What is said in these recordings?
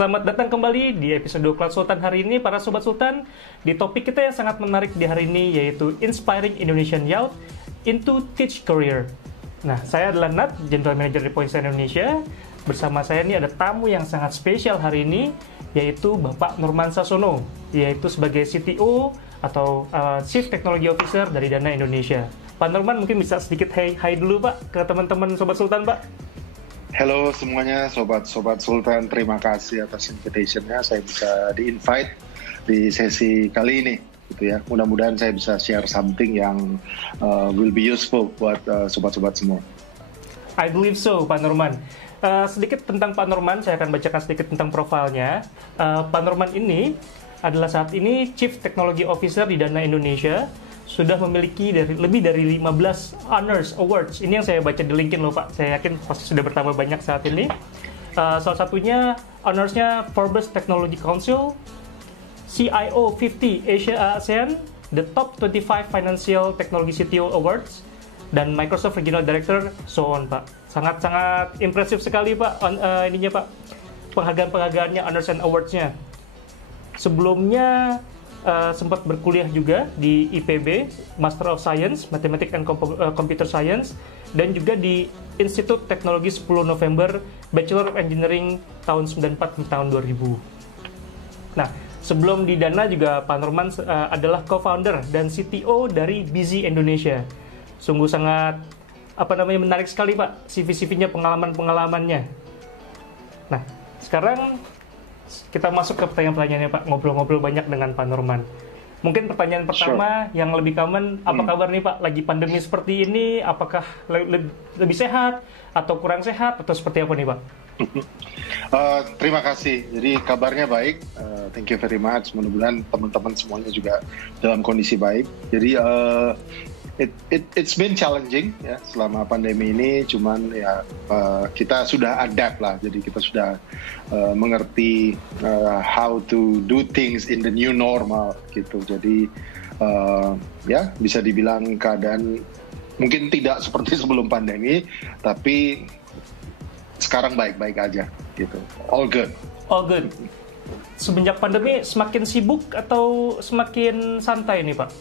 Selamat datang kembali di episode Cloud Sultan hari ini, para Sobat Sultan. Di topik kita yang sangat menarik di hari ini, yaitu Inspiring Indonesian Youth into Teach Career. Nah, saya adalah Nat, General Manager di Points Indonesia. Bersama saya ini ada tamu yang sangat spesial hari ini, yaitu Bapak Nurman Sasono, yaitu sebagai CTO atau Chief Technology Officer dari Dana Indonesia. Pak Nurman mungkin bisa sedikit hai dulu Pak ke teman-teman Sobat Sultan Pak. Halo semuanya, Sobat Sultan. Terima kasih atas invitation-nya. Saya bisa di-invite di sesi kali ini, gitu ya. Mudah-mudahan saya bisa share something yang will be useful buat sobat-sobat semua. I believe so, Pak Nurman. Sedikit tentang Pak Nurman, saya akan bacakan sedikit tentang profilnya. Pak Nurman ini adalah saat ini Chief Technology Officer di Dana Indonesia. Sudah memiliki lebih dari 15 honors awards. Ini yang saya baca di LinkedIn loh Pak. Saya yakin pasti sudah bertambah banyak saat ini. Salah satunya honorsnya Forbes Technology Council, CIO 50 Asia ASEAN, the Top 25 Financial Technology CTO Awards, dan Microsoft Regional Director, so on Pak. Sangat-sangat impresif sekali Pak ininya Pak. Penghargaan-penghargaannya, honors and awards-nya. Sebelumnya sempat berkuliah juga di IPB, Master of Science, Mathematics and Computer Science, dan juga di Institut Teknologi 10 November, Bachelor of Engineering tahun 94 tahun 2000. Nah, sebelum di Dana juga Pak Nurman adalah co-founder dan CTO dari Busy Indonesia. Sungguh sangat menarik sekali Pak CV-CV-nya, pengalaman-pengalamannya. Nah, sekarang kita masuk ke pertanyaan-pertanyaannya Pak, ngobrol-ngobrol banyak dengan Pak Nurman. Mungkin pertanyaan pertama yang lebih common, apa kabar nih Pak? Lagi pandemi seperti ini, apakah lebih sehat atau kurang sehat atau seperti apa nih Pak? Terima kasih. Jadi kabarnya baik. Thank you very much. Mudah-mudahan teman-teman semuanya juga dalam kondisi baik. Jadi it's been challenging ya selama pandemi ini, cuman ya kita sudah adapt lah, jadi kita sudah mengerti how to do things in the new normal gitu. Jadi ya bisa dibilang keadaan mungkin tidak seperti sebelum pandemi, tapi sekarang baik-baik aja gitu. All good. All good. Semenjak pandemi semakin sibuk atau semakin santai nih Pak?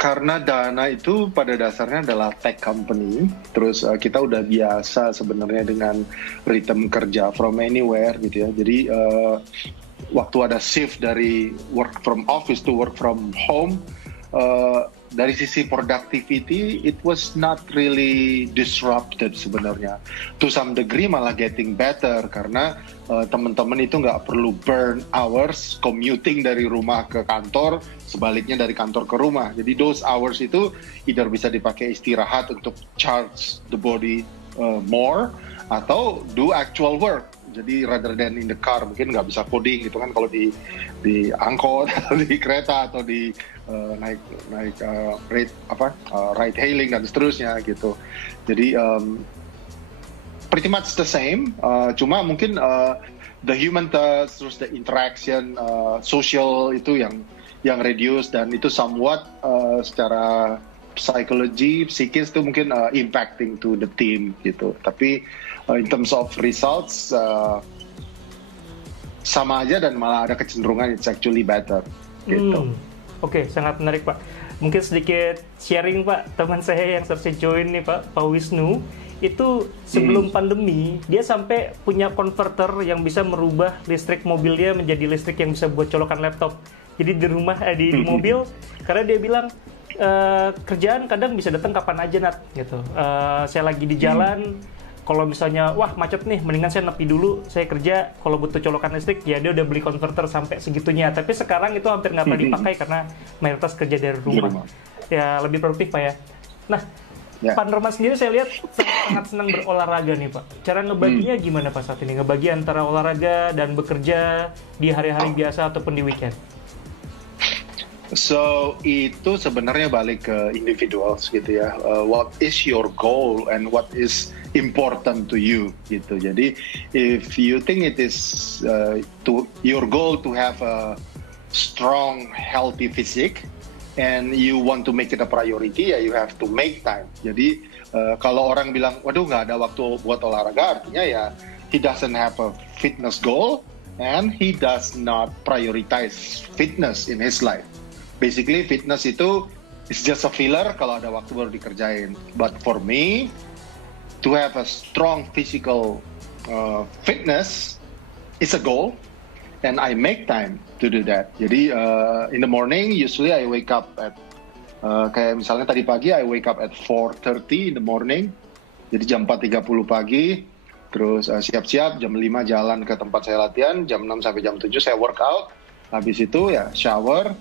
Karena Dana itu pada dasarnya adalah tech company, terus kita udah biasa sebenarnya dengan ritme kerja from anywhere gitu ya. Jadi waktu ada shift dari work from office to work from home, dari sisi productivity it was not really disrupted sebenarnya. To some degree malah getting better karena teman-teman itu nggak perlu burn hours commuting dari rumah ke kantor, sebaliknya dari kantor ke rumah. Jadi those hours itu either bisa dipakai istirahat untuk charge the body more, atau do actual work. Jadi rather than in the car, mungkin nggak bisa coding gitu kan kalau di angkot atau di kereta atau di naik ride hailing dan seterusnya gitu. Jadi pretty much the same, cuma mungkin the human touch, terus the interaction, social itu yang reduce, dan itu somewhat secara psikologi, psikis itu mungkin impacting to the team gitu. Tapi in terms of results sama aja dan malah ada kecenderungan it's actually better gitu. Oke, sangat menarik Pak. Mungkin sedikit sharing Pak, teman saya yang saya join nih Pak Wisnu, itu sebelum pandemi dia sampai punya converter yang bisa merubah listrik mobilnya menjadi listrik yang bisa buat colokan laptop. Jadi di rumah di mobil, karena dia bilang kerjaan kadang bisa datang kapan aja Nat gitu. Saya lagi di jalan, kalau misalnya wah macet nih, mendingan saya nepi dulu, saya kerja. Kalau butuh colokan listrik ya dia udah beli konverter sampai segitunya. Tapi sekarang itu hampir nggak pernah dipakai karena mayoritas kerja dari rumah. Ya lebih produktif Pak ya. Nah, Pak Nurman sendiri saya lihat sangat senang berolahraga nih Pak. Cara ngebaginya gimana Pak saat ini? Ngebagi antara olahraga dan bekerja di hari-hari biasa ataupun di weekend? So itu sebenarnya balik ke individuals gitu ya. What is your goal and what is important to you gitu. Jadi if you think it is your goal to have a strong, healthy physique and you want to make it a priority, ya you have to make time. Jadi kalau orang bilang, waduh nggak ada waktu buat olahraga, artinya ya he doesn't have a fitness goal, and he does not prioritize fitness in his life. Basically, fitness itu is just a filler kalau ada waktu baru dikerjain. But for me, to have a strong physical fitness is a goal, and I make time to do that. Jadi in the morning, usually I wake up at kayak misalnya tadi pagi I wake up at 4:30 in the morning. Jadi jam 4.30 pagi, terus siap-siap jam 5 jalan ke tempat saya latihan, jam 6 sampai jam 7 saya workout. Habis itu ya shower,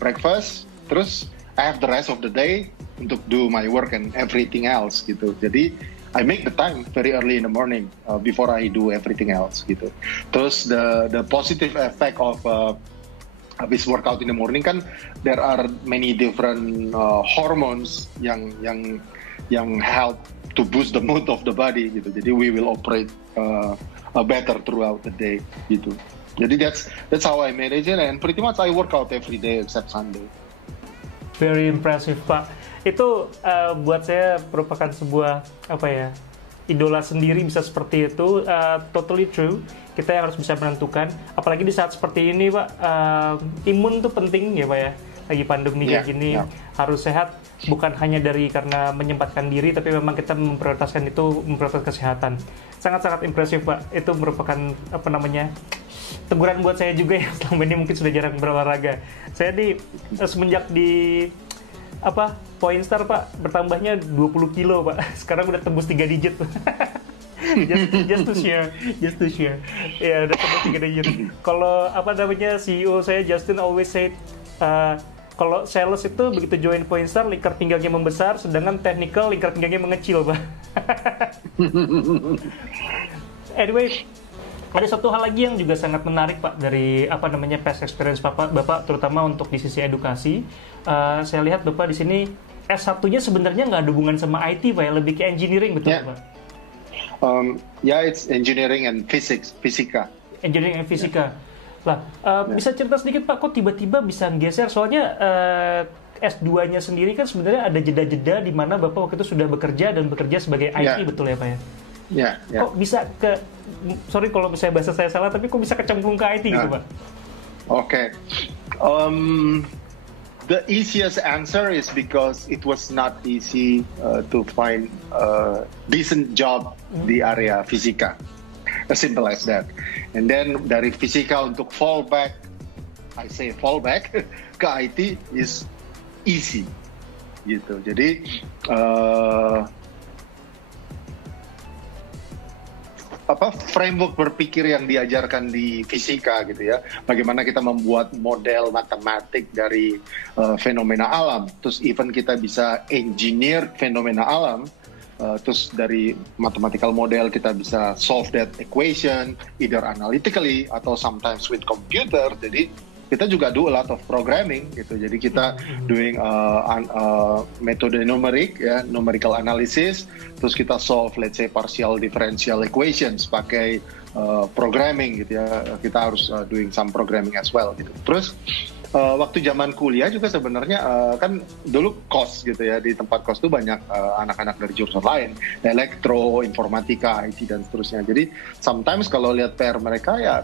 breakfast, terus I have the rest of the day untuk do my work and everything else gitu. Jadi I make the time very early in the morning before I do everything else gitu. Terus the positive effect of habis workout in the morning kan there are many different hormones yang help to boost the mood of the body gitu. Jadi we will operate better throughout the day gitu. Jadi that's how I manage it, and pretty much I work out every day except Sunday. Very impressive, Pak. Itu buat saya merupakan sebuah idola sendiri bisa seperti itu. Totally true. Kita yang harus bisa menentukan. Apalagi di saat seperti ini, Pak. Imun tuh penting ya, Pak ya. Lagi pandemi kayak gini harus sehat. Bukan hanya karena menyempatkan diri, tapi memang kita memprioritaskan kesehatan. Sangat-sangat impresif, Pak. Itu merupakan teguran buat saya juga yang selama ini mungkin sudah jarang berolahraga. Saya semenjak di Poinstar, Pak, bertambahnya 20 kilo, Pak. Sekarang udah tembus 3 digit. just to share. Ya, udah tembus 3 digit. Kalau CEO saya Justin always say kalau sales itu begitu join Poinstar, lingkar pinggangnya membesar, sedangkan technical lingkar pinggangnya mengecil, Pak. Anyway, ada satu hal lagi yang juga sangat menarik, Pak, dari past experience Bapak terutama untuk di sisi edukasi. Saya lihat Bapak di sini S1-nya sebenarnya nggak ada hubungan sama IT, Pak, ya, lebih ke engineering, betul, Pak? It's engineering and fisika. Engineering and fisika. Lah, bisa cerita sedikit, Pak, kok tiba-tiba bisa geser? Soalnya S2-nya sendiri kan sebenarnya ada jeda-jeda di mana Bapak waktu itu sudah bekerja sebagai IT, betul ya, Pak, ya? Kok bisa sorry kalau saya bahasa saya salah, tapi kok bisa kecemplung ke IT gitu, Pak? Okay. The easiest answer is because it was not easy to find a decent job di area fisika. As simple as that. And then dari fisika untuk fallback ke IT is easy gitu. Jadi framework berpikir yang diajarkan di fisika gitu ya, bagaimana kita membuat model matematik dari fenomena alam, terus even kita bisa engineer fenomena alam, terus dari mathematical model kita bisa solve that equation either analytically atau sometimes with computer. Jadi kita juga do a lot of programming gitu. Jadi kita doing metode numerik ya, numerical analysis, terus kita solve let's say partial differential equations pakai programming gitu ya. Kita harus doing some programming as well gitu. Terus waktu zaman kuliah juga sebenarnya kan dulu kos gitu ya, di tempat kos tuh banyak anak-anak dari jurusan lain, elektro, informatika, IT dan seterusnya. Jadi sometimes kalau lihat PR mereka ya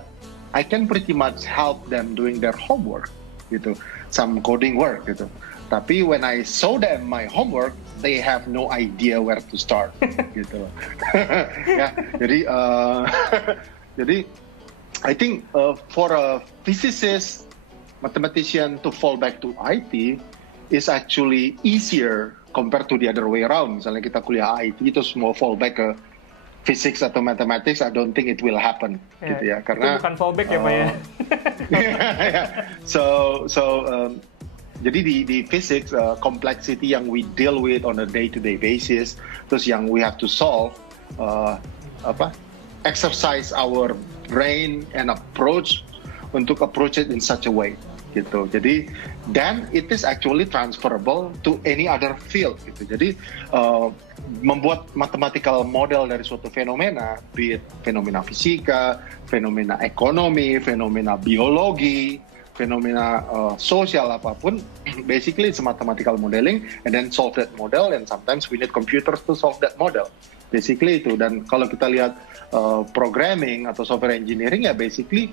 I can pretty much help them doing their homework gitu, some coding work gitu. Tapi when I show them my homework, they have no idea where to start gitu. Ya, jadi I think for a physicist, mathematician to fall back to IT is actually easier compared to the other way around. Misalnya kita kuliah IT terus mau fall back ke physics atau mathematics, I don't think it will happen gitu ya, karena itu bukan fallback ya, Pak ya. Jadi di physics complexity yang we deal with on a day-to-day basis, terus yang we have to solve exercise our brain and approach it in such a way gitu. Jadi then it is actually transferable to any other field gitu. Jadi membuat mathematical model dari suatu fenomena, be it fenomena fisika, fenomena ekonomi, fenomena biologi, fenomena sosial apapun, basically it's mathematical modeling and then solve that model, and sometimes we need computers to solve that model Basically itu. Dan kalau kita lihat programming atau software engineering ya basically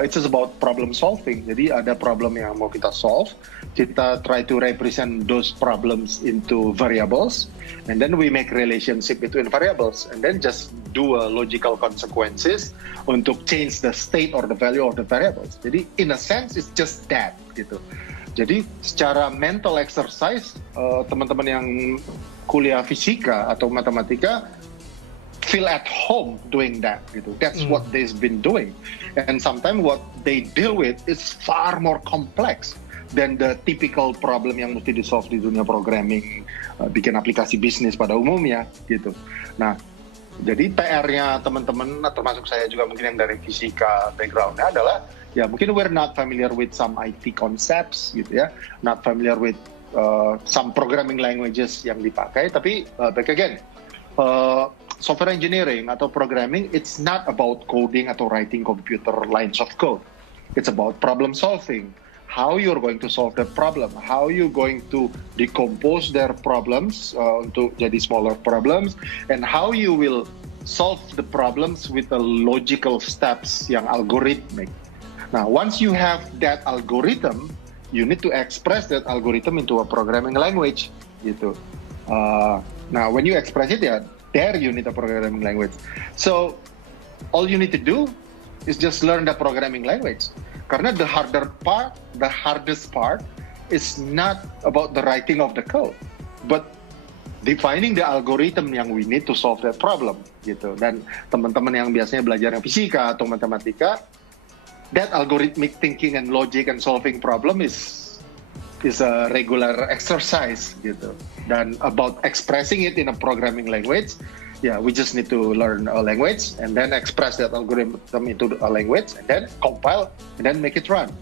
it's just about problem solving. Jadi ada problem yang mau kita solve, kita try to represent those problems into variables, and then we make relationship between variables, and then just do a logical consequences untuk change the state or the value of the variables. Jadi in a sense it's just that gitu. Jadi secara mental exercise teman-teman yang kuliah fisika atau matematika feel at home doing that gitu. That's what they've been doing, and sometimes what they deal with is far more complex than the typical problem yang mesti di solve di dunia programming, bikin aplikasi bisnis pada umumnya gitu. Nah, jadi PR-nya teman-teman, termasuk saya juga mungkin yang dari fisika background-nya adalah ya mungkin we're not familiar with some IT concepts gitu ya, not familiar with some programming languages yang dipakai, tapi back again, software engineering atau programming, it's not about coding atau writing computer lines of code. It's about problem solving. How you're going to solve the problem, how you going to decompose their problems untuk jadi smaller problems, and how you will solve the problems with the logical steps yang algorithmic. Now, once you have that algorithm, you need to express that algorithm into a programming language, gitu. Now, when you express it, ya, there you need a programming language. So, all you need to do is just learn the programming language. Karena the hardest part is not about the writing of the code, but defining the algorithm yang we need to solve that problem, gitu. Dan teman-teman yang biasanya belajar yang fisika atau matematika, that algorithmic thinking and logic and solving problem is a regular exercise, gitu. Dan about expressing it in a programming language, yeah, we just need to learn a language and then express that algorithm into a language and then compile and then make it run.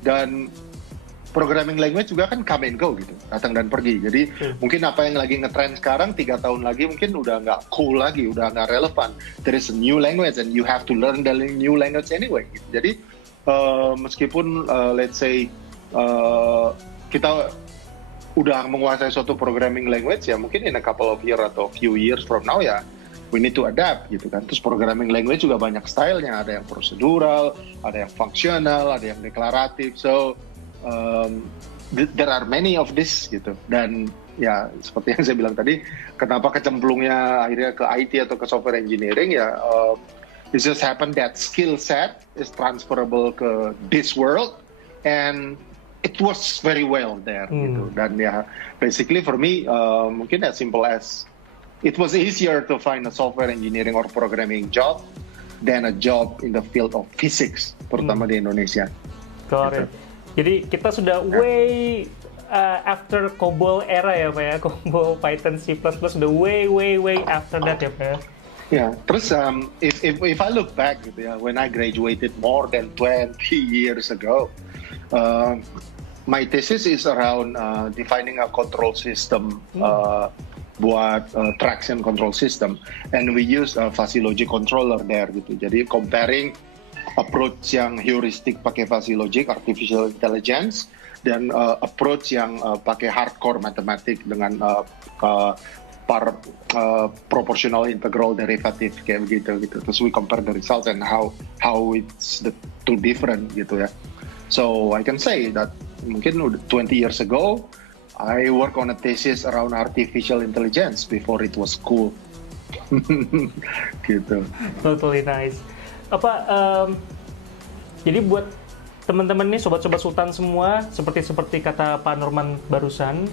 Dan programming language juga kan come and go gitu, datang dan pergi. Jadi mungkin apa yang lagi ngetrend sekarang 3 tahun lagi mungkin udah nggak cool lagi, udah nggak relevan. There is a new language and you have to learn the new language anyway. Gitu. Jadi meskipun let's say kita udah menguasai suatu programming language ya mungkin in a couple of years atau few years from now ya we need to adapt gitu kan. Terus programming language juga banyak stylenya, ada yang prosedural, ada yang fungsional, ada yang deklaratif. So there are many of this gitu. Dan ya seperti yang saya bilang tadi, kenapa kecemplungnya akhirnya ke IT atau ke software engineering ya it just happen that skill set is transferable ke this world and it works very well there gitu. Dan ya basically for me mungkin as simple as it was easier to find a software engineering or programming job than a job in the field of physics, terutama di Indonesia. Correct. Gitu. Jadi kita sudah way after COBOL era ya Pak ya, COBOL, Python, C++ sudah way after that ya Pak ya. Ya, terus if I look back gitu ya, when I graduated more than 20 years ago, my thesis is around defining a control system buat traction control system, and we use a fuzzy logic controller there gitu. Jadi comparing approach yang heuristic pakai fuzzy logic, artificial intelligence, dan approach yang pakai hardcore matematik dengan proportional integral derivative kayak begitu gitu. Terus we compare the results and how it's the two different gitu ya. So I can say that mungkin 20 years ago I work on a thesis around artificial intelligence before it was cool. Gitu. Totally nice. Jadi buat teman-teman nih sobat-sobat Sultan semua, seperti kata Pak Norman barusan,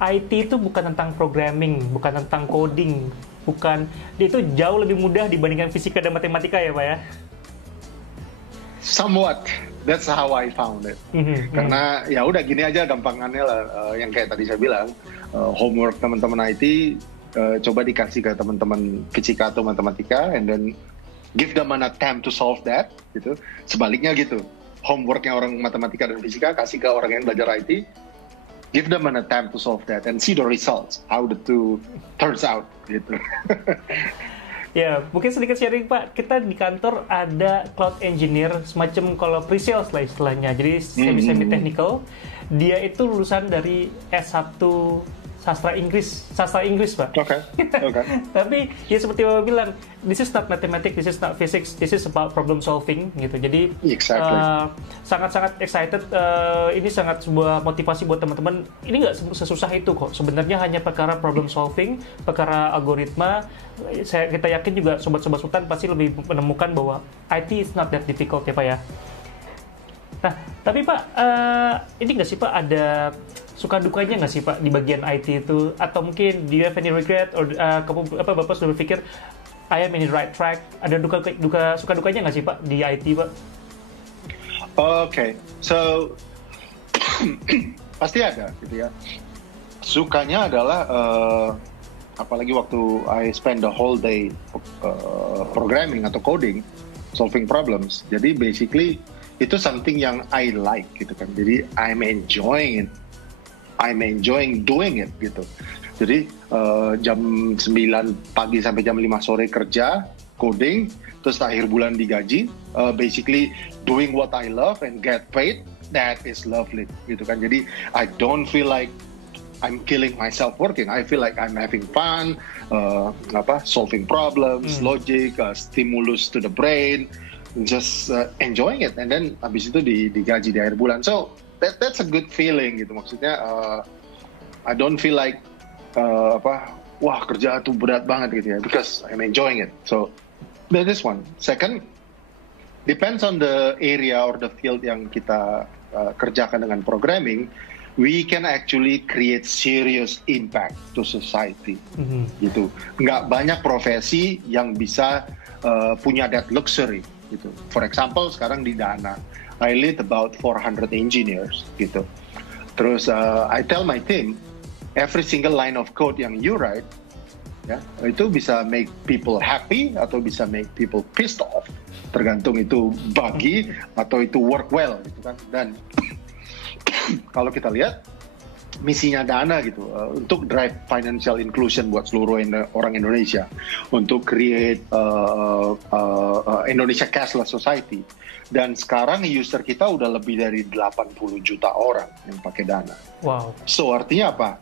IT itu bukan tentang programming, bukan tentang coding, itu jauh lebih mudah dibandingkan fisika dan matematika ya Pak ya? Somewhat, that's how I found it. Karena ya udah gini aja gampangannya lah, yang kayak tadi saya bilang, homework teman-teman IT coba dikasih ke teman-teman fisika atau matematika, and then give them an attempt to solve that, gitu. Sebaliknya gitu, homeworknya orang matematika dan fisika kasih ke orang yang belajar IT, give them an attempt to solve that and see the results, how the two turns out, gitu. Ya, mungkin sedikit sharing Pak, kita di kantor ada cloud engineer, semacam kalau pre-sales lah istilahnya, jadi semi-technical. Dia itu lulusan dari S1 sastra Inggris Pak. Oke. Tapi ya seperti Bapak bilang, this is not mathematics, this is not physics, this is about problem solving gitu. Jadi sangat-sangat excited. Ini sangat sebuah motivasi buat teman-teman. Ini nggak sesusah itu kok. Sebenarnya hanya perkara problem solving, perkara algoritma. Kita yakin juga sobat-sobat Sultan pasti lebih menemukan bahwa IT is not that difficult ya Pak ya. Nah, tapi Pak, ini nggak sih Pak ada suka dukanya nggak sih Pak di bagian IT itu? Atau mungkin do you have any regret or Bapak sudah berpikir I am in the right track? Ada suka dukanya nggak sih Pak di IT Pak? Oke, so pasti ada gitu ya. Sukanya adalah apalagi waktu I spend the whole day programming atau coding, solving problems. Jadi basically itu something yang I like gitu kan. Jadi I'm enjoying doing it gitu. Jadi jam 9 pagi sampai jam 5 sore kerja, coding, terus akhir bulan digaji, basically doing what I love and get paid, that is lovely gitu kan. Jadi I don't feel like I'm killing myself working. I feel like I'm having fun, solving problems, logic, stimulus to the brain, just enjoying it, and then habis itu digaji di akhir bulan. So that's a good feeling gitu. Maksudnya I don't feel like wah kerja tuh berat banget gitu ya, because I'm enjoying it. So that is one. Second, depends on the area or the field yang kita kerjakan dengan programming. We can actually create serious impact to society. Gitu. Nggak banyak profesi yang bisa punya that luxury. Gitu. For example, sekarang di Dana, I lead about 400 engineers, gitu. Terus I tell my team, every single line of code yang you write, ya, itu bisa make people happy atau bisa make people pissed off, tergantung itu buggy atau itu work well, gitu kan. Dan kalau kita lihat misinya Dana gitu, untuk drive financial inclusion buat seluruh orang Indonesia, untuk create Indonesia cashless society. Dan sekarang user kita udah lebih dari 80 juta orang yang pakai Dana. Wow. So artinya apa?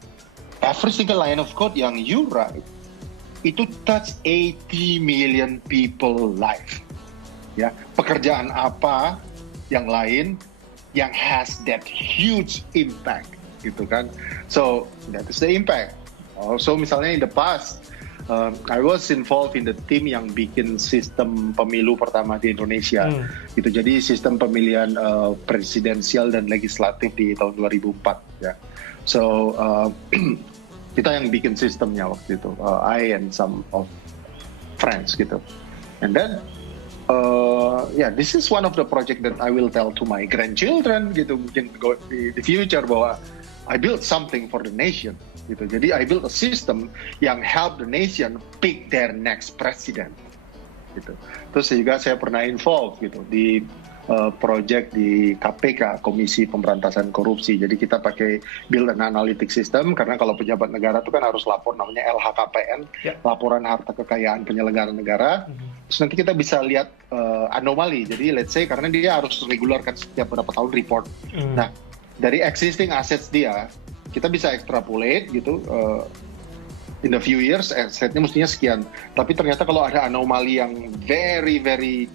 Every single line of code yang you write itu touch 80 million people life. Ya, pekerjaan apa yang lain yang has that huge impact gitu kan. So that is the impact. Also misalnya in the past I was involved in the team yang bikin sistem pemilu pertama di Indonesia gitu. Jadi sistem pemilihan presidensial dan legislatif di tahun 2004 ya. So kita yang bikin sistemnya waktu itu, I and some of friends gitu. And then this is one of the project that I will tell to my grandchildren gitu, mungkin di the future, bahwa I built something for the nation gitu. Jadi I built a system yang help the nation pick their next president gitu. Terus juga saya pernah involve gitu di project di KPK, Komisi Pemberantasan Korupsi. Jadi kita pakai build an analytic system, karena kalau pejabat negara itu kan harus lapor, namanya LHKPN, laporan harta kekayaan penyelenggara negara. Terus nanti kita bisa lihat anomali. Jadi let's say karena dia harus regularkan setiap beberapa tahun report. Nah, dari existing assets dia, kita bisa extrapolate gitu, in the few years asetnya mestinya sekian. Tapi ternyata kalau ada anomali yang very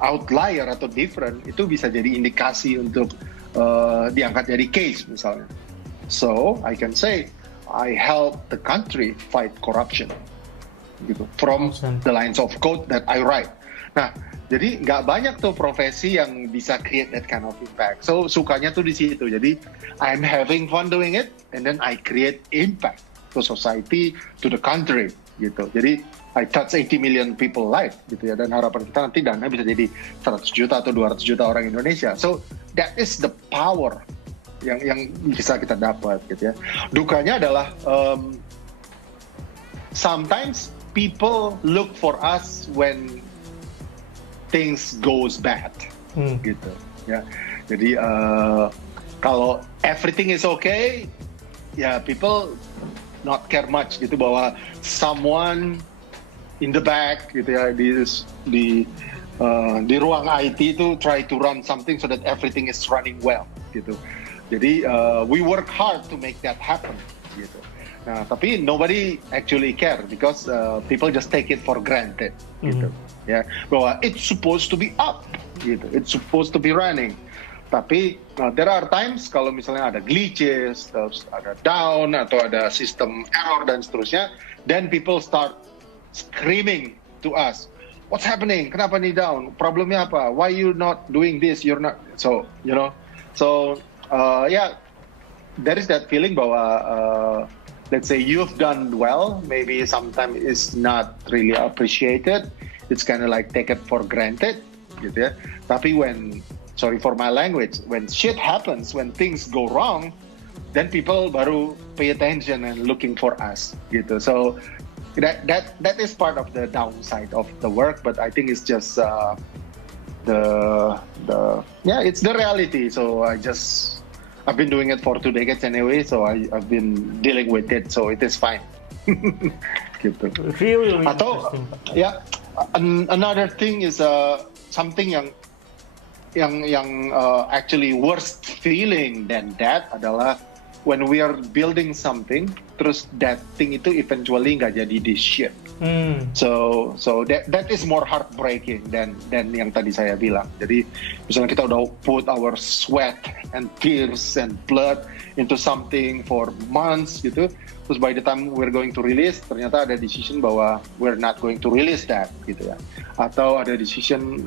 outlier atau different, itu bisa jadi indikasi untuk diangkat jadi case misalnya. So I can say I help the country fight corruption gitu, from the lines of code that I write. Nah, jadi nggak banyak tuh profesi yang bisa create that kind of impact. So sukanya tuh di situ. Jadi I'm having fun doing it, and then I create impact to society, to the country gitu. Jadi I touch 80 million people life gitu ya. Dan harapan kita nanti Dana bisa jadi 100 juta atau 200 juta orang Indonesia. So that is the power yang bisa kita dapat gitu ya. Dukanya adalah sometimes people look for us when things goes bad gitu ya. Jadi kalau everything is okay ya, people not care much gitu, bahwa someone in the back gitu ya, di ruang IT itu try to run something so that everything is running well gitu. Jadi we work hard to make that happen gitu. Nah, tapi nobody actually care because people just take it for granted gitu. Ya, bahwa it's supposed to be up gitu. It's supposed to be running. Tapi there are times kalau misalnya ada glitches, terus ada down atau ada system error dan seterusnya, then people start screaming to us, what's happening? Kenapa nih down? Problemnya apa? Why you not doing this? You're not so yeah, there is that feeling bahwa let's say you've done well, maybe sometimes it's not really appreciated. It's kind of like take it for granted, gitu ya. Tapi when, sorry for my language, when shit happens, when things go wrong, then people baru pay attention and looking for us, gitu. So that is part of the downside of the work, but I think it's just it's the reality. So I've been doing it for 2 decades anyway, so I've been dealing with it, so it is fine. Gitu. Really Atau ya, another thing is something yang actually worst feeling than that adalah when we are building something, terus that thing itu eventually nggak jadi di ship. So that is more heartbreaking than yang tadi saya bilang. Jadi misalnya kita udah put our sweat and tears and blood into something for months gitu, terus by the time we're going to release ternyata ada decision bahwa we're not going to release that gitu ya, atau ada decision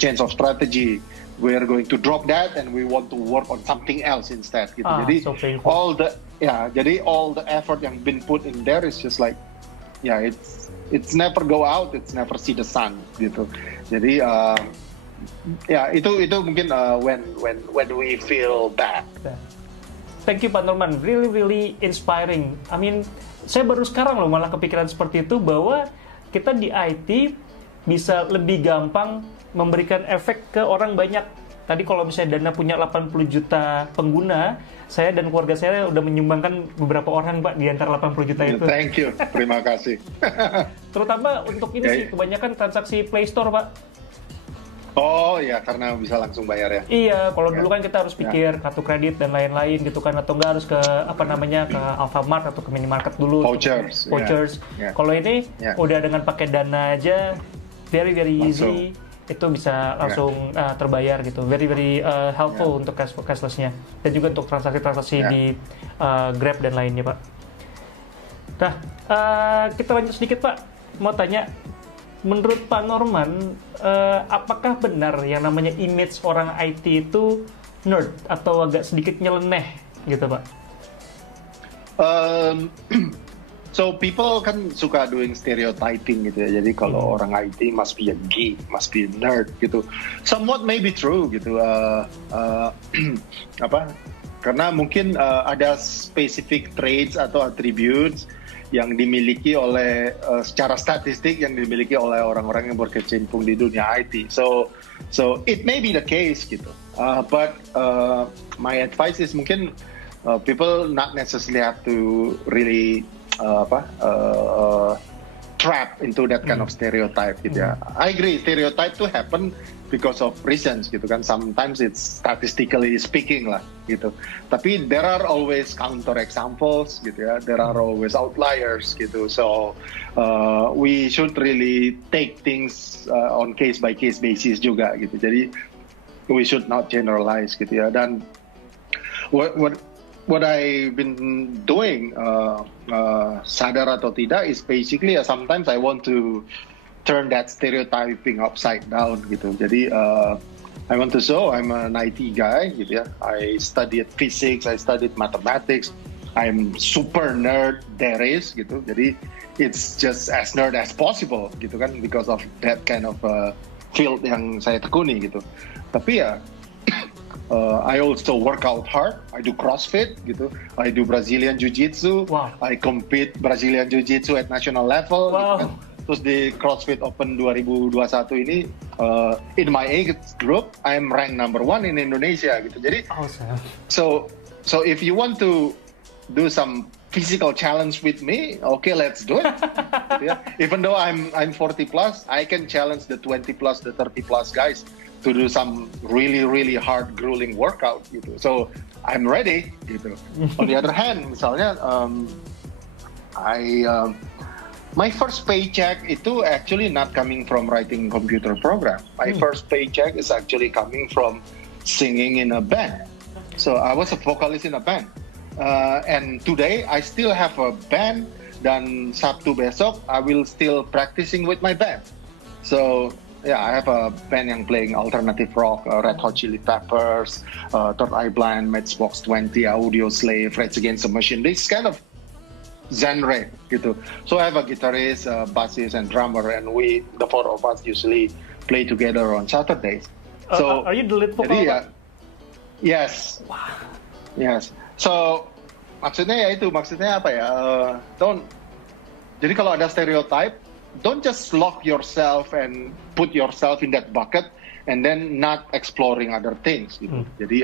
change of strategy, we're going to drop that and we want to work on something else instead gitu. Jadi so all the effort yang been put in there is just like it's never go out, it's never see the sun gitu. Jadi itu mungkin when we feel bad. Thank you Pak Norman, really inspiring. I mean, saya baru sekarang loh malah kepikiran seperti itu, bahwa kita di IT bisa lebih gampang memberikan efek ke orang banyak. Tadi kalau misalnya Dana punya 80 juta pengguna, saya dan keluarga saya udah menyumbangkan beberapa orang Pak di antara 80 juta itu. Thank you, terima kasih. Terutama untuk ini sih, kebanyakan transaksi Play Store Pak. Oh ya, karena bisa langsung bayar ya. Iya, kalau dulu kan kita harus pikir kartu kredit dan lain-lain gitu kan, atau enggak harus ke ke Alfamart atau ke minimarket dulu. Vouchers. Kalau ini udah dengan pakai Dana aja, very easy. Itu bisa langsung terbayar gitu, very helpful untuk cashless-nya, dan juga untuk transaksi-transaksi di Grab dan lainnya Pak. Nah, kita lanjut sedikit Pak, mau tanya, menurut Pak Norman, apakah benar yang namanya image orang IT itu nerd atau agak sedikit nyeleneh gitu Pak? So people kan suka doing stereotyping gitu ya. Jadi kalau orang IT must be a geek, must be a nerd gitu. Somewhat may be true gitu. Karena mungkin ada specific traits atau attributes yang dimiliki oleh secara statistik yang dimiliki oleh orang-orang yang berkecimpung di dunia IT. So it may be the case gitu. But my advice is mungkin people not necessarily have to really trap into that kind of stereotype gitu ya. I agree, stereotype to happen because of reasons gitu kan. Sometimes it's statistically speaking lah gitu. Tapi there are always counter examples gitu ya. There are always outliers gitu. So we should really take things on case by case basis juga gitu. Jadi we should not generalize gitu ya. Dan what I've been doing, sadar atau tidak, is basically sometimes I want to turn that stereotyping upside down gitu. Jadi I want to show I'm an IT guy gitu ya. I studied physics, I studied mathematics, I'm super nerd there is gitu. Jadi it's just as nerd as possible gitu kan, because of that kind of field yang saya tekuni gitu. Tapi ya I also work out hard. I do CrossFit gitu. I do Brazilian Jiu-Jitsu. Wow. I compete Brazilian Jiu-Jitsu at national level. Wow. Gitu kan. Terus di CrossFit Open 2021 ini, in my age group, I'm ranked number 1 in Indonesia gitu. Jadi, awesome. So if you want to do some physical challenge with me, okay, let's do it. Gitu ya. Even though I'm 40 plus, I can challenge the 20 plus, the 30 plus guys to do some really hard grueling workout gitu. So I'm ready gitu. On the other hand, misalnya my first paycheck itu actually not coming from writing computer program. My first paycheck is actually coming from singing in a band. So I was a vocalist in a band. And today I still have a band, dan Sabtu besok I will still practicing with my band. So yeah, I have a band yang playing alternative rock, Red Hot Chili Peppers, Third Eye Blind, Matchbox 20, Audio Slave, Rage Against the Machine. This kind of genre gitu. So I have a guitarist, bassist, and drummer, and the four of us usually play together on Saturdays. So are you the lead vocal? Jadi yes, wow. Yes. So maksudnya apa ya? Jadi kalau ada stereotype, don't just lock yourself and put yourself in that bucket and then not exploring other things. Gitu. Jadi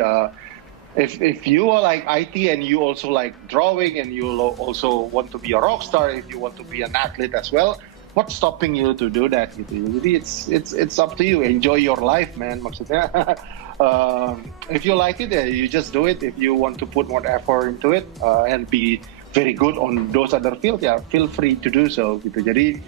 if you are like IT and you also like drawing and you also want to be a rock star, if you want to be an athlete as well, what's stopping you to do that gitu. Jadi it's up to you. Enjoy your life, man. Maksudnya if you like it, you just do it. If you want to put more effort into it and be very good on those other fields, feel free to do so gitu. Jadi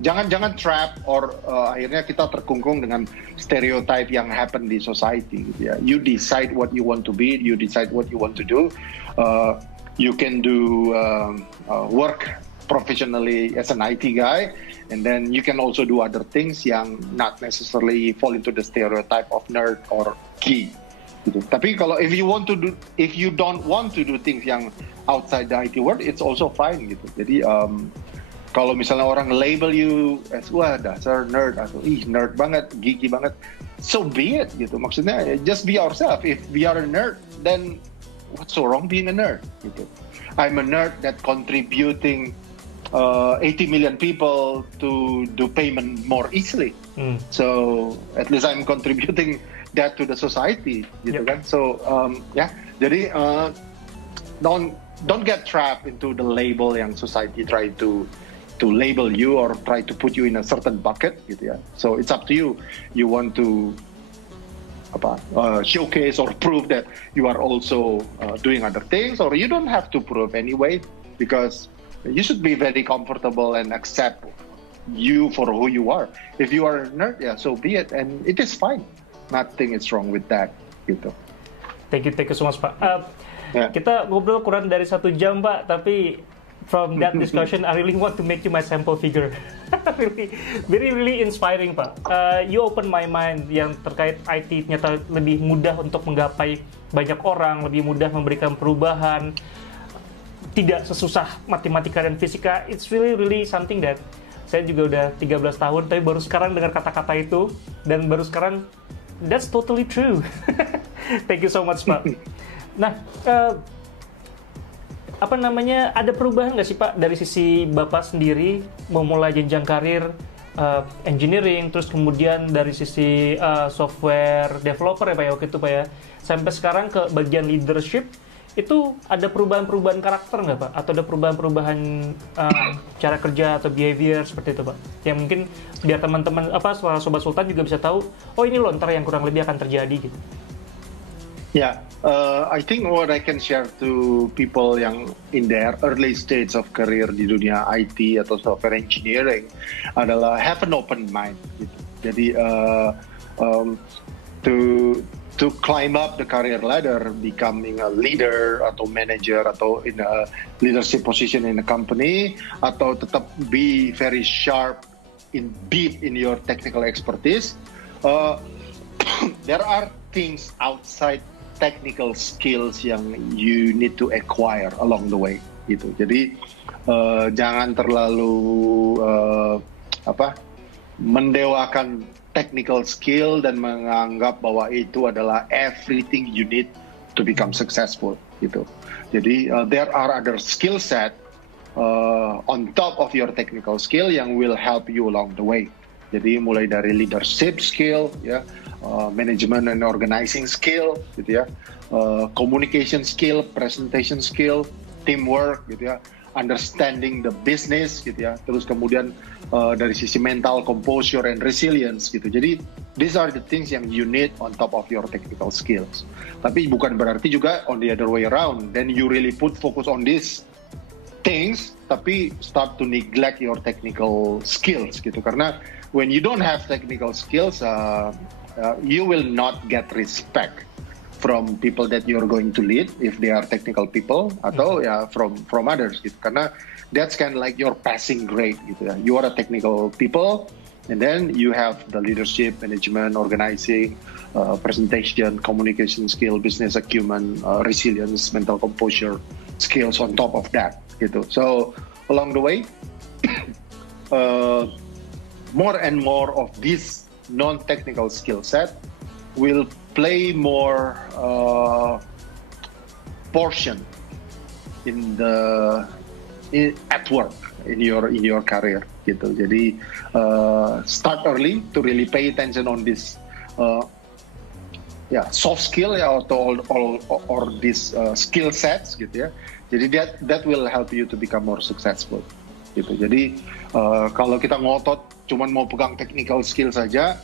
jangan trap or akhirnya kita terkungkung dengan stereotype yang happen di society gitu ya. You decide what you want to be, you decide what you want to do. You can do work professionally as an IT guy, and then you can also do other things yang not necessarily fall into the stereotype of nerd or geek gitu. Tapi kalau if you don't want to do things yang outside the IT world, it's also fine gitu. Jadi kalau misalnya orang label you as wah dasar nerd atau nerd banget, geeky banget, so be it gitu. Maksudnya just be ourselves. If we are a nerd, then what's so wrong being a nerd gitu. I'm a nerd that contributing 80 million people to do payment more easily. So at least I'm contributing that to the society gitu kan. So jadi don't get trapped into the label yang society try to label you or try to put you in a certain bucket gitu ya. So it's up to you. You want to showcase or prove that you are also doing other things, or you don't have to prove anyway, because you should be very comfortable and accept you for who you are. If you are a nerd, so be it, and it is fine. Nothing is wrong with that gitu. Thank you so much, Pak. Kita ngobrol kurang dari 1 jam, Pak, tapi from that discussion, I really want to make you my sample figure. really inspiring, Pak. You open my mind yang terkait IT ternyata lebih mudah untuk menggapai banyak orang, lebih mudah memberikan perubahan, tidak sesusah matematika dan fisika. It's really something that saya juga udah 13 tahun, tapi baru sekarang dengar kata-kata itu, dan baru sekarang that's totally true. Thank you so much, Pak. Nah, ada perubahan nggak sih Pak dari sisi Bapak sendiri memulai jenjang karir engineering, terus kemudian dari sisi software developer ya Pak ya waktu itu Pak ya, sampai sekarang ke bagian leadership, itu ada perubahan-perubahan karakter nggak Pak? Atau ada perubahan-perubahan cara kerja atau behavior seperti itu Pak? Yang mungkin biar teman-teman Sobat Sultan juga bisa tahu, oh ini loh ntar yang kurang lebih akan terjadi gitu. I think what I can share to people yang in their early stage of career di dunia IT atau software engineering adalah have an open mind gitu. Jadi to climb up the career ladder, becoming a leader atau manager atau in a leadership position in a company, atau tetap be very sharp deep in your technical expertise, there are things outside technical skills yang you need to acquire along the way gitu. Jadi jangan terlalu mendewakan technical skill dan menganggap bahwa itu adalah everything you need to become successful gitu. Jadi there are other skill set on top of your technical skill yang will help you along the way. Jadi mulai dari leadership skill ya, management and organizing skill gitu ya, communication skill, presentation skill, teamwork gitu ya, understanding the business gitu ya. Terus kemudian dari sisi mental composure and resilience gitu. Jadi these are the things yang you need on top of your technical skills. Tapi bukan berarti juga on the other way around. Then you really put focus on these things, tapi start to neglect your technical skills gitu. Karena when you don't have technical skills, you will not get respect from people that you're going to lead if they are technical people, atau ya from others gitu. Karena that's kind of like your passing grade gitu ya. You are a technical people, and then you have the leadership, management, organizing, presentation, communication skill, business acumen, resilience, mental composure skills on top of that gitu. So along the way, more and more of this non-technical skill set will play more portion at work in your career gitu. Jadi start early to really pay attention on this soft skill ya, or this skill sets gitu ya. Jadi that will help you to become more successful gitu. Jadi kalau kita ngotot cuman mau pegang technical skill saja,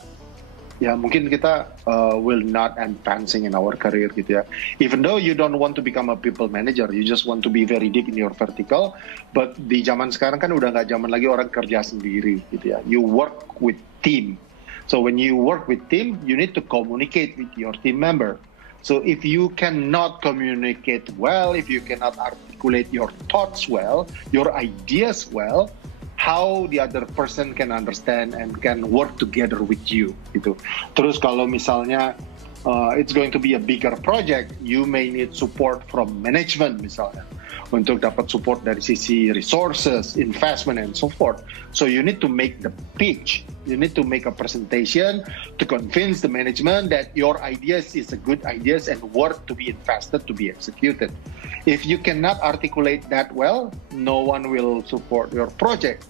ya mungkin kita will not advancing in our career gitu ya. Even though you don't want to become a people manager, you just want to be very deep in your vertical. But di zaman sekarang kan udah nggak zaman lagi orang kerja sendiri gitu ya. You work with team. So when you work with team, you need to communicate with your team member. So if you cannot communicate well, if you cannot articulate your thoughts well, your ideas well, how the other person can understand and can work together with you gitu. Terus kalau misalnya it's going to be a bigger project, you may need support from management misalnya, untuk dapat support dari sisi resources, investment and so forth. So you need to make the pitch, you need to make a presentation to convince the management that your ideas is a good ideas and worth to be invested, to be executed. If you cannot articulate that well, no one will support your project.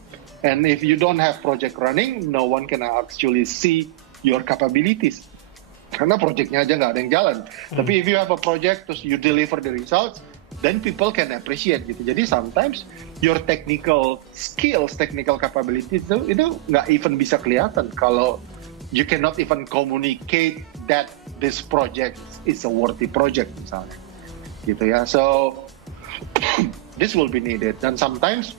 And if you don't have project running, no one can actually see your capabilities. Karena projectnya aja nggak ada yang jalan. Tapi if you have a project, terus you deliver the results, then people can appreciate gitu. Jadi sometimes your technical skills, technical capabilities itu nggak even bisa kelihatan kalau you cannot even communicate that this project is a worthy project misalnya. Gitu ya. So this will be needed. Dan sometimes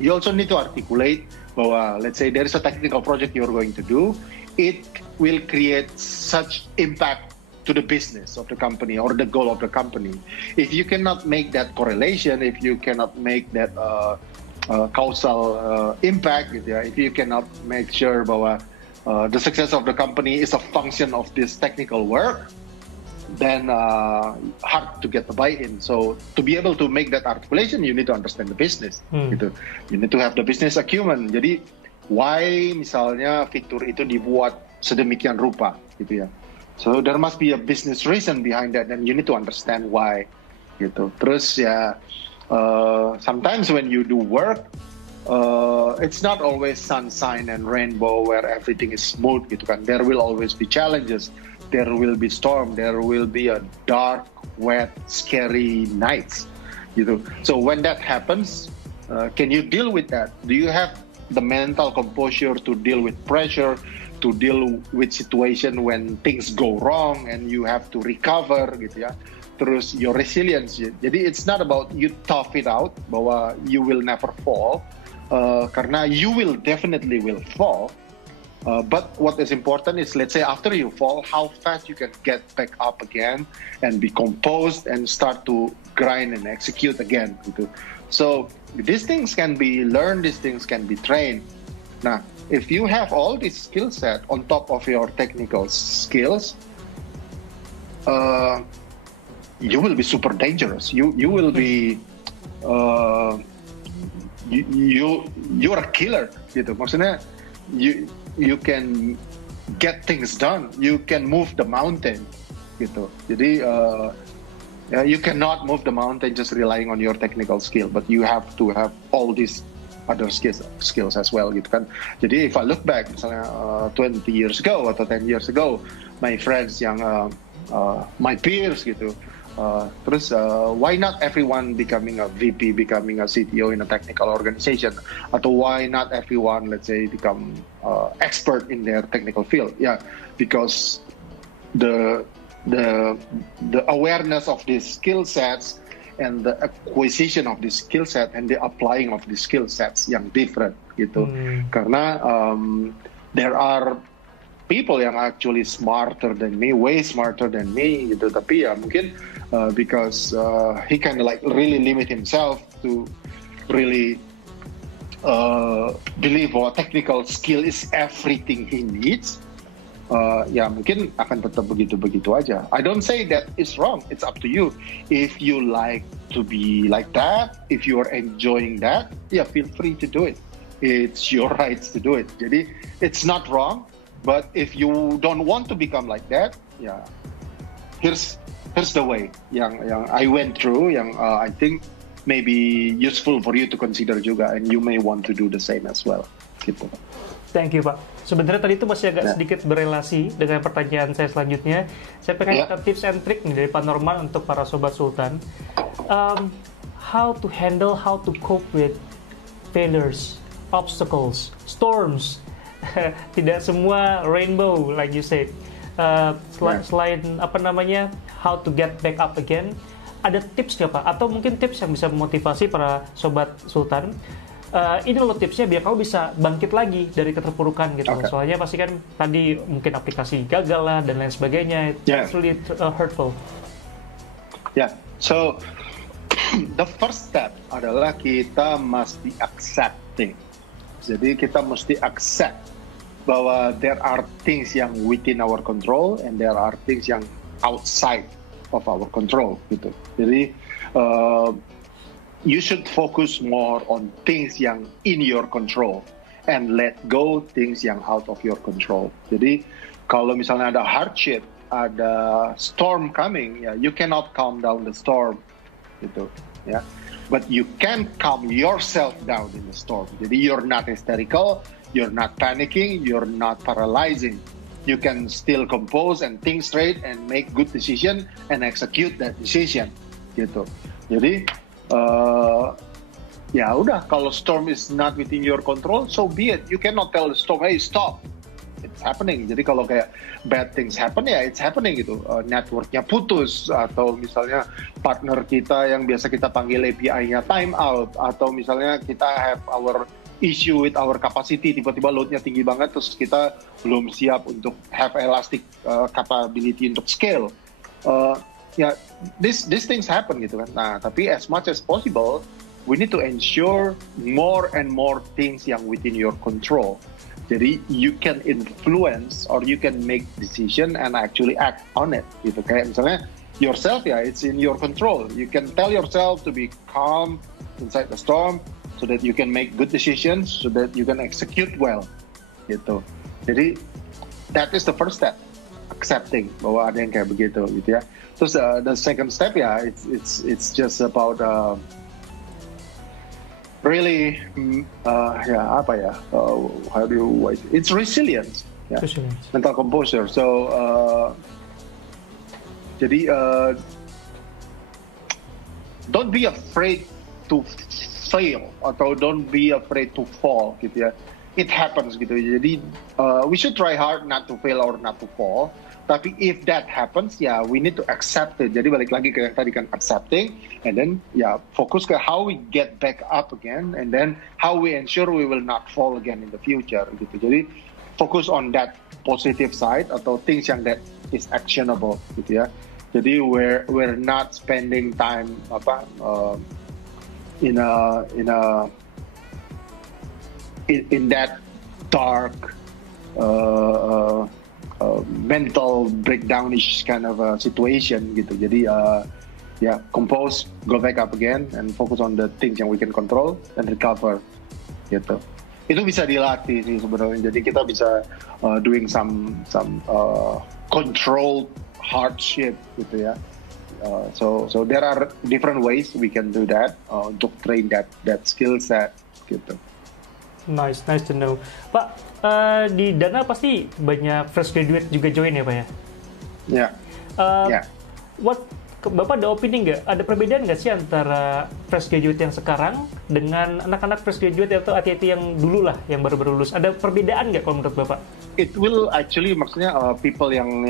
you also need to articulate bahwa let's say there is a technical project you're going to do, it will create such impact to the business of the company or the goal of the company. If you cannot make that correlation, if you cannot make that causal impact, gitu ya, if you cannot make sure bahwa the success of the company is a function of this technical work, then hard to get the buy-in. So to be able to make that articulation, you need to understand the business. Gitu. You need to have the business acumen. Jadi why misalnya fitur itu dibuat sedemikian rupa, gitu ya. So there must be a business reason behind that, and you need to understand why, gitu. Terus ya, sometimes when you do work, it's not always sunshine and rainbow where everything is smooth, gitu kan. There will always be challenges. There will be storm. There will be a dark, wet, scary nights, gitu. So when that happens, can you deal with that? Do you have the mental composure to deal with pressure, to deal with situation when things go wrong and you have to recover gitu ya. Terus your resilience. Jadi it's not about you tough it out bahwa you will never fall, karena you will definitely will fall. But what is important is, let's say after you fall, how fast you can get back up again and be composed and start to grind and execute again gitu. So these things can be learned, these things can be trained. Nah, if you have all this skill set on top of your technical skills, you will be super dangerous. You will be you're a killer gitu. Maksudnya you can get things done. You can move the mountain gitu. Jadi you cannot move the mountain just relying on your technical skill, but you have to have all these other skills as well gitu kan. Jadi if I look back misalnya 20 years ago atau 10 years ago, my friends yang my peers gitu, Why not everyone becoming a VP, becoming a CTO in a technical organization? Atau why not everyone, let's say, become expert in their technical field? Yeah, because the awareness of these skill sets and the acquisition of the skill set and the applying of the skill sets yang different gitu. Karena there are people yang actually smarter than me, way smarter than me gitu. Tapi ya mungkin because he kind of like really limit himself to really believe bahwa technical skill is everything he needs. Ya mungkin akan tetap begitu-begitu aja. I don't say that it's wrong. It's up to you. If you like to be like that, if you are enjoying that, yeah, feel free to do it. It's your rights to do it. Jadi it's not wrong. But if you don't want to become like that, yeah, here's the way yang I went through, yang I think maybe useful for you to consider juga, and you may want to do the same as well. Gitu. Thank you, Pak. Sebenarnya tadi itu masih agak sedikit berelasi dengan pertanyaan saya selanjutnya. Saya pengen minta tips and trick nih dari Pak Norman untuk para Sobat Sultan. How to handle, how to cope with failures, obstacles, storms. Tidak semua rainbow, like you said. Selain apa namanya, how to get back up again, ada tips nggak Pak? Atau mungkin tips yang bisa memotivasi para Sobat Sultan? Ini loh tipsnya biar kamu bisa bangkit lagi dari keterpurukan gitu. Okay. Soalnya pasti kan tadi mungkin aplikasi gagal lah dan lain sebagainya. It's really hurtful. Yeah. So the first step adalah kita mesti accepting. Jadi kita mesti accept bahwa there are things yang within our control and there are things yang outside of our control gitu. Jadi you should focus more on things yang in your control and let go things yang out of your control. Jadi kalau misalnya ada hardship, ada storm coming, ya you cannot calm down the storm, gitu, ya. But you can calm yourself down in the storm. Jadi you're not hysterical, you're not panicking, you're not paralyzing. You can still compose and think straight and make good decision and execute that decision, gitu. Jadi ya udah, kalau storm is not within your control, so be it. You cannot tell the storm, hey stop, it's happening. Jadi kalau kayak bad things happen, ya it's happening gitu. Networknya putus, atau misalnya partner kita yang biasa kita panggil API-nya time out, atau misalnya kita have our issue with our capacity, tiba-tiba load-nya tinggi banget, terus kita belum siap untuk have elastic capability untuk scale. Ya, these things happen gitu kan. Nah, tapi as much as possible, we need to ensure more and more things yang within your control. Jadi you can influence or you can make decision and actually act on it. Gitu. Kayak misalnya yourself, ya, it's in your control. You can tell yourself to be calm inside the storm, so that you can make good decisions, so that you can execute well. Gitu. Jadi that is the first step. Accepting bahwa ada yang kayak begitu, gitu ya. Terus the second step, ya, it's just about really how do you it's resilience, ya, mental composure. So jadi don't be afraid to fail atau don't be afraid to fall, gitu ya. It happens gitu. Jadi we should try hard not to fail or not to fall. Tapi if that happens, ya we need to accept it. Jadi balik lagi ke yang tadi kan, accepting, and then ya fokus ke how we get back up again, and then how we ensure we will not fall again in the future gitu. Jadi fokus on that positive side atau things yang that is actionable gitu ya. Jadi we're not spending time in that dark mental breakdownish kind of situation gitu. Jadi compose, go back up again, and focus on the things yang we can control and recover gitu. Itu bisa dilatih sih sebenarnya. Jadi kita bisa doing some controlled hardship gitu ya. So there are different ways we can do that untuk train that skill set gitu. Nice to know. Pak, di Dana pasti banyak fresh graduate juga join ya Pak ya? Ya. What Bapak ada opini nggak? Ada perbedaan nggak sih antara fresh graduate yang sekarang dengan anak-anak fresh graduate atau IT yang dulu lah, yang baru-baru lulus? Ada perbedaan nggak kalau menurut Bapak? It will actually, maksudnya people yang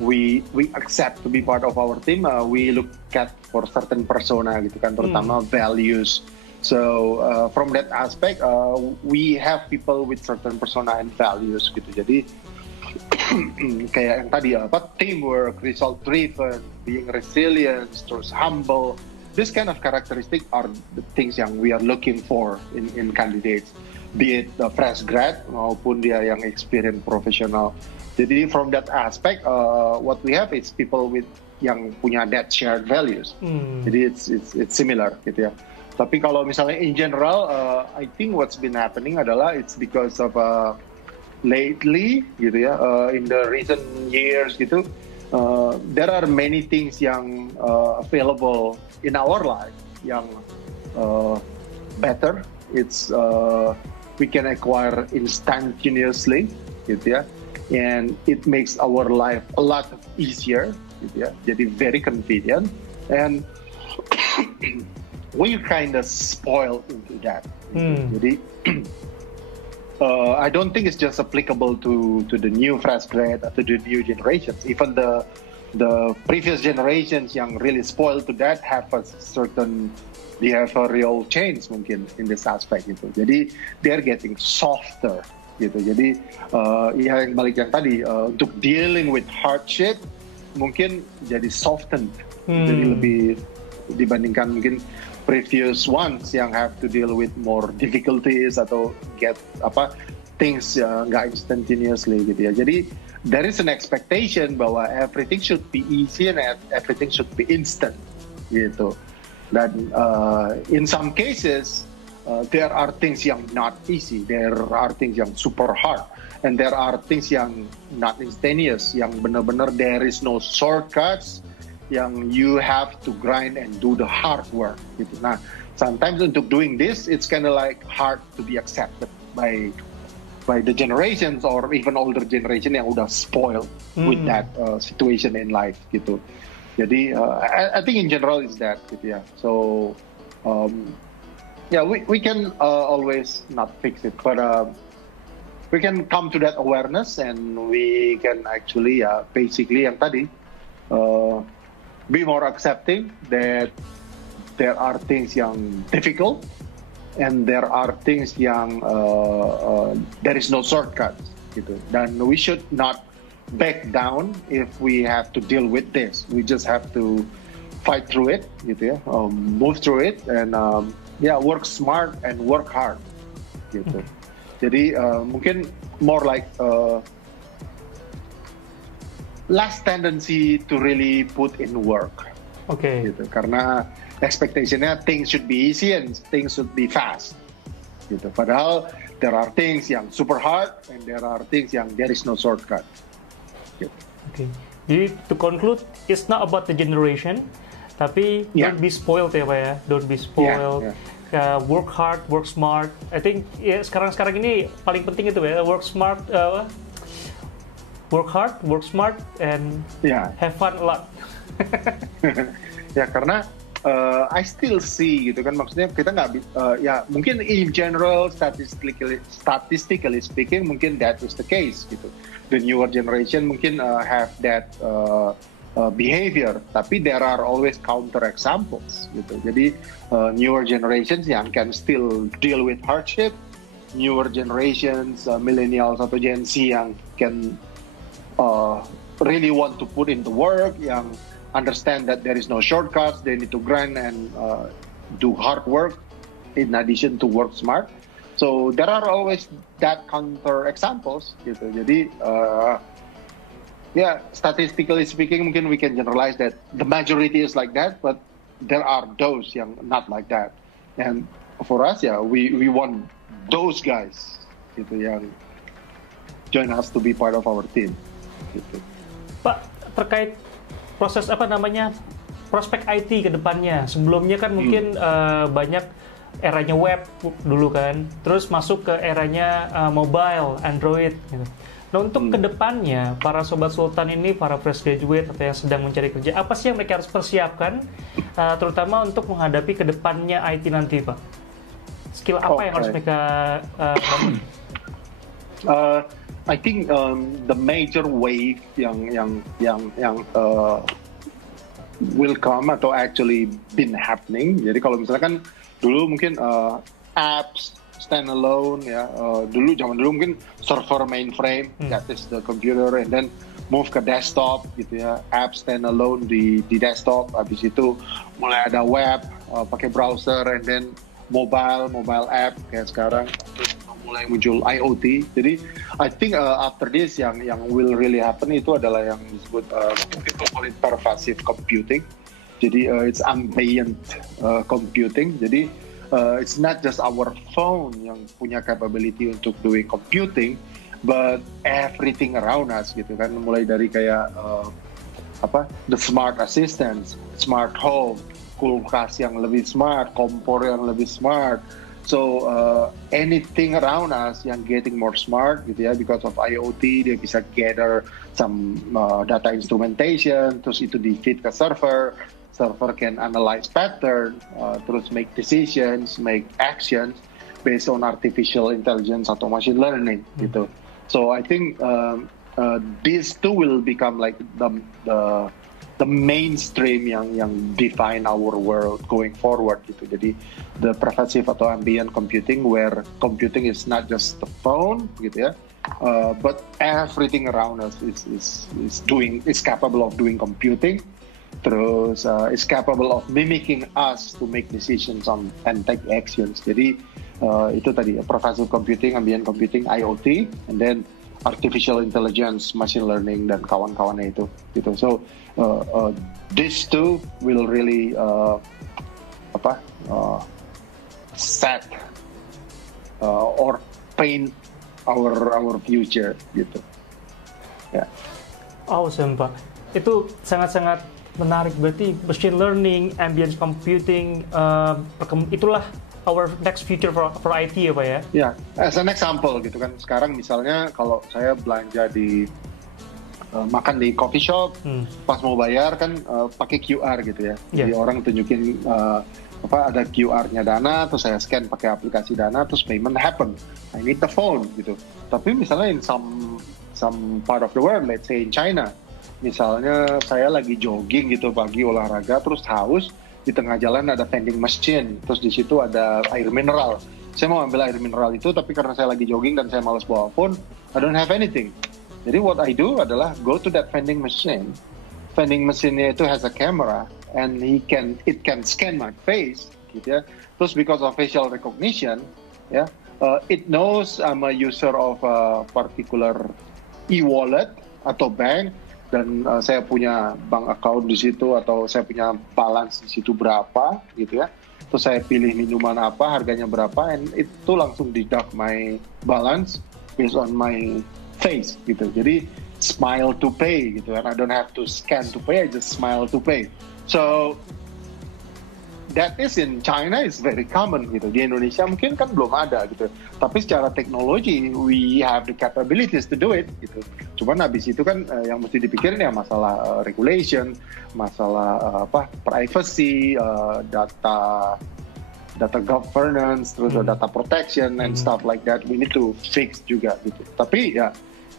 we accept to be part of our team, we look at for certain persona gitu kan, terutama values. So from that aspect, we have people with certain persona and values gitu. Jadi kayak yang tadi teamwork, result driven, being resilient, terus humble. This kind of characteristic are the things yang we are looking for in candidates, be it fresh grad maupun dia yang experience profesional. Jadi from that aspect, what we have is people with yang punya that shared values. Jadi it's similar gitu ya. Tapi kalau misalnya in general, I think what's been happening adalah it's because of lately gitu ya, in the recent years gitu, there are many things yang available in our life yang better. It's we can acquire instantaneously gitu ya, and it makes our life a lot easier gitu ya. Jadi very convenient, and we kind of spoiled into that. Jadi I don't think it's just applicable to the new fresh grad or to the new generations. Even the previous generations yang really spoiled to that have a certain behavioral change mungkin in this aspect gitu. Jadi they're getting softer gitu. Jadi ya yang balik yang tadi, untuk dealing with hardship mungkin jadi softened. Jadi lebih dibandingkan mungkin previous ones yang have to deal with more difficulties atau get things nggak instantaneously gitu ya. Jadi there is an expectation bahwa everything should be easy and everything should be instant gitu. Dan in some cases there are things yang not easy, there are things yang super hard, and there are things yang not instantaneous, yang benar-benar there is no shortcuts, yang you have to grind and do the hard work gitu. Nah, sometimes untuk doing this, it's kind of like hard to be accepted by the generations or even older generation yang udah spoiled with that situation in life gitu. Jadi I think in general is that gitu ya. So yeah, we can always not fix it, but we can come to that awareness and we can actually basically yang tadi be more accepting that there are things yang difficult and there are things yang there is no shortcuts gitu. Dan we should not back down if we have to deal with this. We just have to fight through it gitu ya, move through it and work smart and work hard gitu. Jadi mungkin more like less tendency to really put in work. Gitu. Karena expectation-nya things should be easy and things should be fast. Gitu. Padahal there are things yang super hard and there are things yang there is no shortcut. Gitu. Jadi to conclude, it's not about the generation, tapi don't be spoiled ya Pak ya. Don't be spoiled. Work hard, work smart. I think sekarang ini paling penting itu ya, work smart. Work hard, work smart, and have fun a lot. Ya karena I still see gitu kan, maksudnya kita nggak mungkin in general statistically speaking mungkin that is the case gitu. The newer generation mungkin have that behavior, tapi there are always counter examples gitu. Jadi newer generations yang can still deal with hardship, newer generations millennials atau Gen Z yang can really want to put in the work, yang understand that there is no shortcuts, they need to grind and do hard work in addition to work smart. So there are always that counter examples gitu. Jadi statistically speaking mungkin we can generalize that the majority is like that, but there are those yang not like that. And for us we want those guys gitu yang join us to be part of our team. Gitu. Pak, terkait proses prospek IT ke depannya. Sebelumnya kan mungkin banyak eranya web dulu kan, terus masuk ke eranya mobile, Android gitu. Nah, untuk kedepannya, para Sobat Sultan ini, para fresh graduate atau yang sedang mencari kerja, apa sih yang mereka harus persiapkan, terutama untuk menghadapi kedepannya IT nanti, Pak? Skill apa yang harus mereka bangun? I think the major wave yang will come atau actually been happening. Jadi kalau misalnya kan dulu mungkin apps standalone ya, zaman dulu mungkin server mainframe, that is the computer, and then move ke desktop gitu ya, app standalone di desktop, habis itu mulai ada web, pakai browser, and then mobile app kayak sekarang, terus mulai muncul IoT. Jadi I think after this yang will really happen itu adalah yang disebut people call it pervasive computing. Jadi it's ambient computing. Jadi it's not just our phone yang punya capability untuk doing computing, but everything around us gitu kan, mulai dari kayak the smart assistants, smart home, kulkas yang lebih smart, kompor yang lebih smart. So anything around us yang getting more smart gitu ya, because of IoT dia bisa gather some data instrumentation, terus itu di feed ke server can analyze pattern, terus make decisions, make actions based on artificial intelligence atau machine learning gitu. So I think these two will become like the mainstream yang define our world going forward gitu. Jadi the pervasive atau ambient computing, where computing is not just the phone gitu ya, but everything around us is capable of doing computing. Terus is capable of mimicking us to make decisions and take actions. Jadi itu tadi pervasive computing, ambient computing, IoT, and then artificial intelligence, machine learning dan kawan-kawannya itu gitu. So these two will really set or paint our future gitu. Ya. Awesome, Pak. Itu sangat-sangat menarik. Berarti machine learning, ambient computing, itulah our next future for IT ya, Pak ya? Ya, as an example gitu kan. Sekarang misalnya kalau saya belanja di makan di coffee shop, pas mau bayar kan pakai QR gitu ya. Jadi orang tunjukin ada QR-nya Dana, terus saya scan pakai aplikasi Dana, terus payment happen. I need the phone gitu. Tapi misalnya in some part of the world, let's say in China, misalnya saya lagi jogging gitu pagi olahraga, terus haus, di tengah jalan ada vending machine, terus di situ ada air mineral. Saya mau ambil air mineral itu, tapi karena saya lagi jogging dan saya malas bawa phone, I don't have anything. Jadi what I do adalah go to that vending machine. Vending machine-nya itu has a camera, and it can scan my face, gitu ya. Terus because of facial recognition, ya, it knows I'm a user of a particular e-wallet atau bank, dan saya punya bank account di situ atau saya punya balance di situ berapa gitu ya. Terus saya pilih minuman apa, harganya berapa, and itu langsung deduct my balance based on my face gitu. Jadi smile to pay gitu kan. I don't have to scan to pay, I just smile to pay. So that is in China is very common gitu. Di Indonesia mungkin kan belum ada gitu. Tapi secara teknologi we have the capabilities to do it gitu. Cuman habis itu kan yang mesti dipikirin ya masalah regulation, masalah privacy, data governance, terus data protection and stuff like that. We need to fix juga gitu. Tapi ya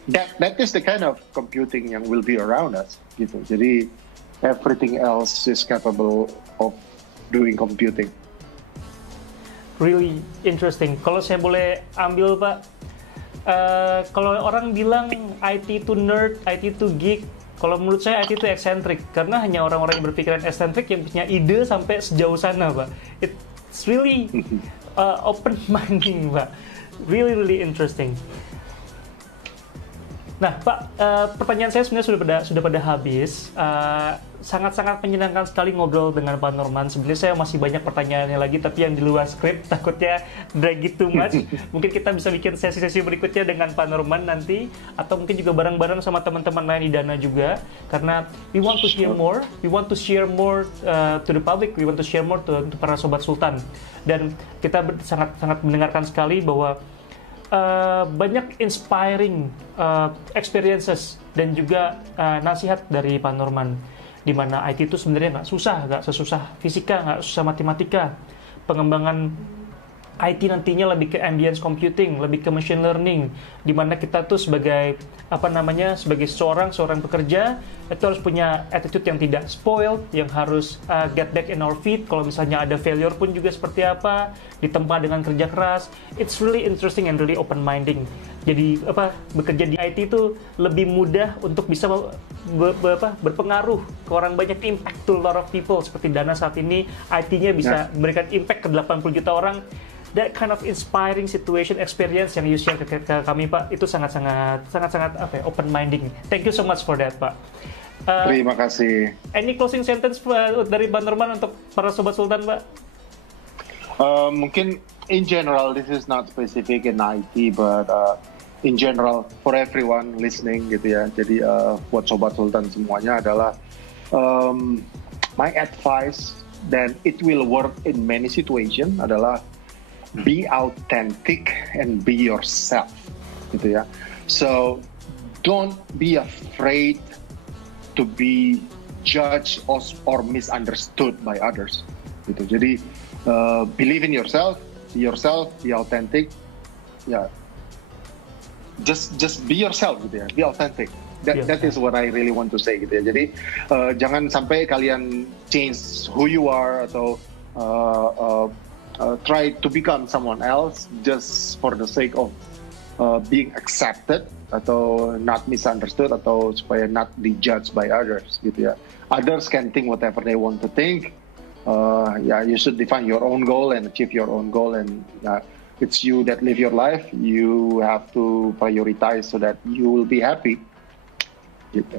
that is the kind of computing yang will be around us gitu. Jadi everything else is capable of doing computing. Really interesting. Kalau saya boleh ambil, Pak, kalau orang bilang IT itu nerd, IT itu geek, kalau menurut saya IT itu eccentric, karena hanya orang-orang yang berpikiran eccentric yang punya ide sampai sejauh sana, Pak. It's really open-minded, Pak. Really interesting. Nah, Pak, pertanyaan saya sebenarnya sudah pada habis. Sangat-sangat menyenangkan sekali ngobrol dengan Pak Norman. Sebenarnya saya masih banyak pertanyaannya lagi, tapi yang di luar skrip takutnya drag it too much. Mungkin kita bisa bikin sesi-sesi berikutnya dengan Pak Norman nanti, atau mungkin juga bareng-bareng sama teman-teman lain di Dana juga. Karena we want to hear more, to the public, we want to share more to para Sobat Sultan. Dan kita sangat-sangat mendengarkan sekali bahwa banyak inspiring experiences dan juga nasihat dari Pak Norman, di mana IT itu sebenarnya nggak sesusah fisika, nggak susah matematika. Pengembangan IT nantinya lebih ke ambience computing, lebih ke machine learning, di mana kita tuh sebagai sebagai seorang pekerja itu harus punya attitude yang tidak spoiled, yang harus get back in our feet. Kalau misalnya ada failure pun juga seperti apa, ditempa dengan kerja keras. It's really interesting and really open minding. Jadi bekerja di IT itu lebih mudah untuk bisa berpengaruh ke orang banyak, impact to a lot of people. Seperti Dana saat ini IT-nya bisa memberikan impact ke 80 juta orang. That kind of inspiring situation experience yang you share ke kami, Pak, itu sangat open minding. Thank you so much for that, Pak. Terima kasih. Any closing sentence dari Pak Norman untuk para Sobat Sultan, Pak? Mungkin in general, this is not specific in IT, but in general for everyone listening gitu ya. Jadi buat Sobat Sultan semuanya adalah my advice, dan it will work in many situation, adalah be authentic and be yourself gitu ya. So don't be afraid to be judged or misunderstood by others gitu. Jadi believe in yourself, be authentic, ya. Just be yourself gitu ya, be authentic. That is what I really want to say gitu ya. Jadi jangan sampai kalian change who you are atau try to become someone else just for the sake of being accepted atau not misunderstood, atau supaya not be judged by others gitu ya. Others can think whatever they want to think. You should define your own goal and achieve your own goal, and it's you that live your life. You have to prioritize so that you will be happy. Gitu.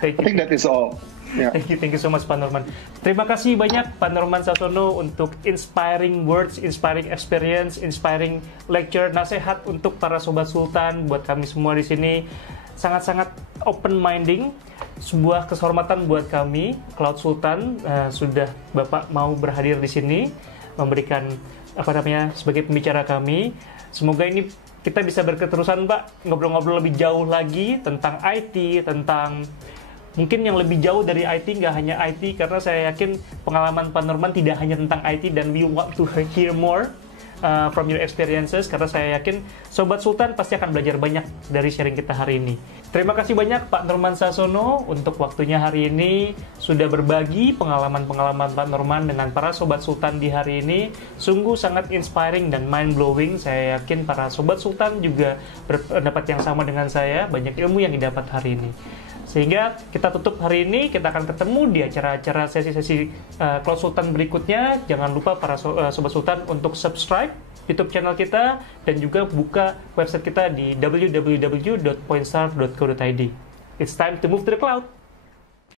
I think that is all. Yeah. Thank you so much, Pak Norman. Terima kasih banyak Pak Norman Sasono untuk inspiring words, inspiring experience, inspiring lecture, nasihat untuk para Sobat Sultan, buat kami semua di sini. Sangat-sangat open minding, sebuah kehormatan buat kami, Cloud Sultan, sudah Bapak mau berhadir di sini, memberikan sebagai pembicara kami. Semoga ini kita bisa berketerusan, Pak, ngobrol-ngobrol lebih jauh lagi tentang IT, tentang mungkin yang lebih jauh dari IT, nggak hanya IT, karena saya yakin pengalaman Pak Norman tidak hanya tentang IT, dan we want to hear more from your experiences, karena saya yakin Sobat Sultan pasti akan belajar banyak dari sharing kita hari ini. Terima kasih banyak Pak Norman Sasono untuk waktunya hari ini, sudah berbagi pengalaman-pengalaman Pak Norman dengan para Sobat Sultan di hari ini. Sungguh sangat inspiring dan mind-blowing. Saya yakin para Sobat Sultan juga berpendapat yang sama dengan saya, banyak ilmu yang didapat hari ini. Sehingga kita tutup hari ini, kita akan ketemu di acara-acara sesi-sesi Cloud Sultan berikutnya. Jangan lupa para Sobat Sultan untuk subscribe YouTube channel kita, dan juga buka website kita di www.pointstar.co.id. It's time to move to the cloud!